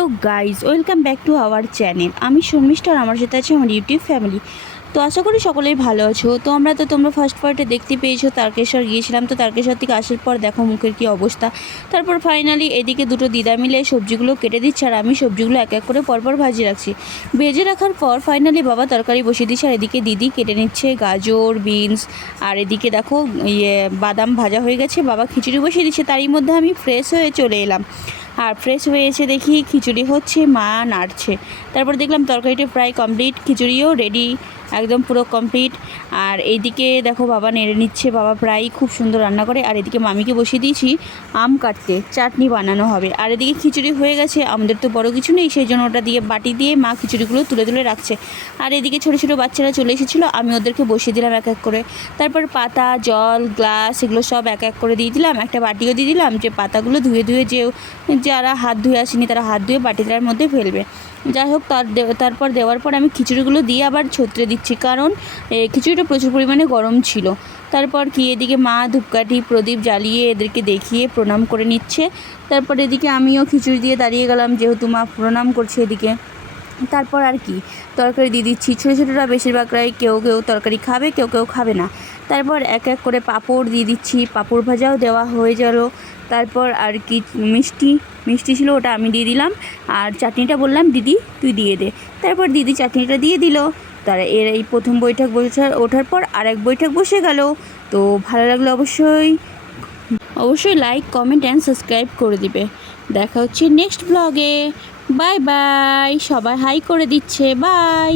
Hello guys welcome back to our channel. আমি শর্মিষ্ঠা আর আমার সাথে আছে আমার ইউটিউব ফ্যামিলি। তো আশা করি সকলেই ভালো আছো। তো আমরা তো তোমরা ফার্স্ট পার্টে দেখতে পেয়েছ, তারকেশ্বর গিয়েছিলাম। তো তারকেশ্বর থেকে আসার পর দেখো মুখের কি অবস্থা। তারপর ফাইনালি এদিকে দুটো দিদা মিলে সবজিগুলো কেটে দিচ্ছে আর আমি সবজিগুলো এক এক করে পরপর ভাজি রাখছি। ভেজে রাখার পর ফাইনালি বাবা তরকারি বসিয়ে দিচ্ছে আর এদিকে দিদি কেটে নিচ্ছে গাজর বিনস আর এদিকে দেখো ইয়ে বাদাম ভাজা হয়ে গেছে। বাবা খিচুড়ি বসিয়ে দিচ্ছে, তারই মধ্যে আমি ফ্রেশ হয়ে চলে এলাম। আর ফ্রেশ হয়ে এসে দেখি খিচুড়ি হচ্ছে, মা নাড়ছে। তারপর দেখলাম তরকারিটা প্রায় কমপ্লিট খিচুড়িও রেডি একদম পুরো কমপ্লিট আর এইদিকে দেখো বাবা নেড়ে নিচ্ছে, বাবা প্রায় খুব সুন্দর রান্না করে। আর এদিকে মামিকে বসিয়ে দিয়েছি, আম কাটতে, চাটনি বানানো হবে। আর এদিকে খিচুড়ি হয়ে গেছে, আমাদের তো বড় কিছু নেই, সেই জন্য ওটা দিয়ে বাটি দিয়ে মা খিচুড়িগুলো তুলে তুলে রাখছে। আর এদিকে ছোটো ছোটো বাচ্চারা চলে এসেছিল, আমি ওদেরকে বসিয়ে দিলাম এক এক করে। তারপর পাতা, জল গ্লাস এগুলো সব এক এক করে দিয়ে দিলাম। একটা বাটিও দিয়ে দিলাম যে পাতাগুলো ধুয়ে ধুয়ে যে যারা হাত ধুয়ে আসেনি তারা হাত ধুয়ে বাটি বাটিটার মধ্যে ফেলবে। যাই হোক তার তারপর দেওয়ার পর আমি খিচুড়িগুলো দিয়ে আবার ছত্রে দিচ্ছি। কারণ খিচুড়িটা প্রচুর পরিমাণে গরম ছিল। তারপর কি, এদিকে মা ধূপকাঠি, প্রদীপ জ্বালিয়ে এদেরকে দেখিয়ে প্রণাম করে নিচ্ছে। তারপর এদিকে আমিও খিচুড়ি দিয়ে দাঁড়িয়ে গেলাম, যেহেতু মা প্রণাম করছে এদিকে। তারপর আর কি, তরকারি দিয়ে দিচ্ছি। ছোটো ছোটোরা বেশিরভাগরাই কেউ কেউ তরকারি খাবে, কেউ কেউ খাবে না। তারপর এক এক করে পাঁপড় দিয়ে দিচ্ছি, পাঁপড় ভাজাও দেওয়া হয়ে গেল। তারপর আর কি মিষ্টি মিষ্টি ছিল ওটা আমি দিয়ে দিলাম। আর চাটনিটা বললাম, দিদি, তুই দিয়ে দে। তারপর দিদি চাটনিটা দিয়ে দিল। তার এর এই প্রথম বৈঠক বসে, ওঠার পর আরেক বৈঠক বসে গেল। তো ভালো লাগলে অবশ্যই। অবশ্যই লাইক কমেন্ট অ্যান্ড সাবস্ক্রাইব করে দিবে। দেখা হচ্ছে নেক্সট ব্লগে বাই বাই সবাই হাই করে দিচ্ছে। বাই